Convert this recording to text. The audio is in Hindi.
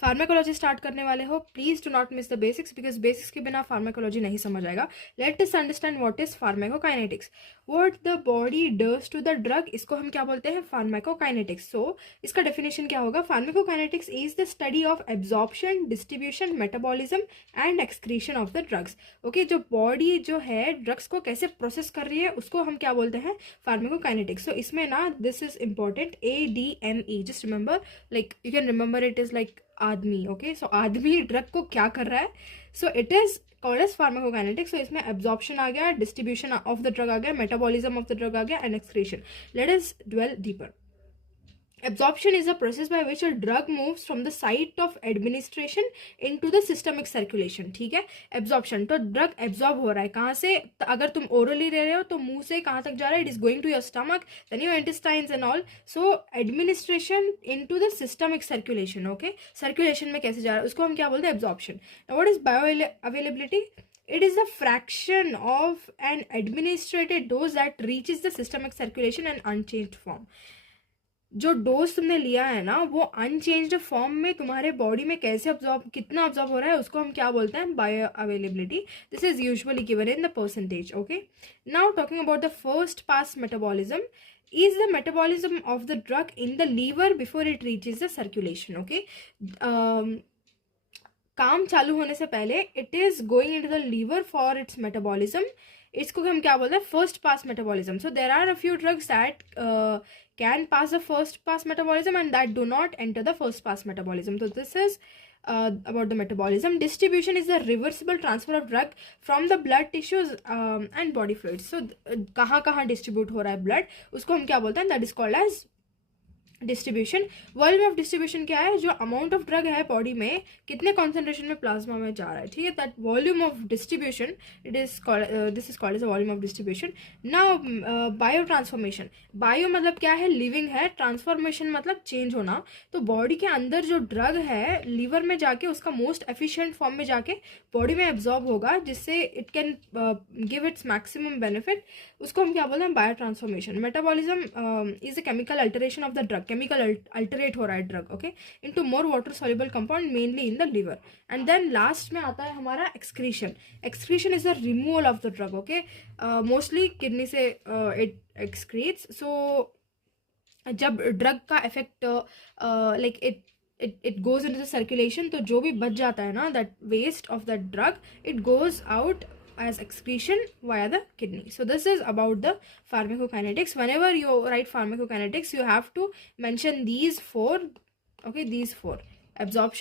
फार्माकोलॉजी स्टार्ट करने वाले हो, please do not miss the basics, because basics के बिना फार्माकोलॉजी नहीं समझ आएगा. Let us understand what is pharmacokinetics. What the body does to the drug, इसको हम क्या बोलते हैं, फार्माकोकाइनेटिक्स. सो इसका डेफिनेशन क्या होगा, pharmacokinetics is the study of absorption, distribution, metabolism and excretion of the drugs. Okay, जो बॉडी जो है ड्रग्स को कैसे प्रोसेस कर रही है उसको हम क्या बोलते हैं, फार्माकोकाइनेटिक्स. सो इसमें ना this is important, ADME, just remember, like you can remember it is like आदमी. ओके, सो आदमी ड्रग को क्या कर रहा है, so it is called as pharmacokinetics. So इसमें एब्जॉर्प्शन आ गया, डिस्ट्रीब्यूशन ऑफ द ड्रग आ गया, मेटाबॉलिज्म ऑफ द ड्रग आ गया and excretion. Let us dwell deeper. Absorption is a process by which a drug moves from the site of administration into the systemic circulation. ठीक है, absorption तो drug absorb हो रहा है कहाँ से, अगर तुम orally ले रहे हो तो मुंह से कहाँ तक जा रहा है, it is going to your stomach, then your intestines and all. So administration into the systemic circulation. Okay, circulation में कैसे जा रहा है उसको हम क्या बोलते हैं, absorption. Now what is bioavailability? It is a fraction of an administrated dose that reaches the systemic circulation in unchanged form. जो डोज तुमने लिया है ना वो अनचेंज्ड फॉर्म में तुम्हारे बॉडी में कैसे अब्जॉर्ब, कितना अब्जॉर्ब हो रहा है उसको हम क्या बोलते हैं, bio availability. This is usually given in the percentage. Okay, now talking about the first pass metabolism is the metabolism of the drug in the liver before it reaches the circulation. Okay, काम चालू होने से पहले it is going into the liver for its metabolism. इसको हम क्या बोलते हैं, first pass metabolism. So there are a few drugs that can pass the first pass metabolism and that do not enter the first pass metabolism. So this is about the metabolism. Distribution is the reversible transfer of drug from the blood tissues and body fluids. So कहाँ कहाँ distribute हो रहा है blood, उसको हम क्या बोलते हैं, that is called as distribution. Volume of distribution क्या है, जो अमाउंट ऑफ ड्रग है बॉडी में कितने कॉन्सेंट्रेशन में प्लाज्मा में जा रहा है. ठीक है, that volume of distribution, it is this is called as volume of distribution. Now biotransformation. Bio मतलब क्या है, लिविंग है, ट्रांसफॉर्मेशन मतलब चेंज होना. तो बॉडी के अंदर जो ड्रग है लिवर में जाके उसका मोस्ट एफिशिएंट फॉर्म में जाके बॉडी में एब्जॉर्ब होगा, जिससे it can give its maximum benefit. उसको हम क्या बोलते हैं, biotransformation. Metabolism is a chemical alteration of the drug. Chemical alter हो रहा है drug, okay, into more water soluble compound mainly in the liver. And then last में आता है हमारा excretion. Excretion is the removal of the drug. Okay, mostly kidney से इट एक्सक्रीट्स. सो जब ड्रग का effect like it goes into the circulation, तो जो भी बच जाता है ना, that waste of that drug, it goes out as excretion via the kidney. So this is about the pharmacokinetics. Whenever you write pharmacokinetics, you have to mention these four. Okay, these four: absorption,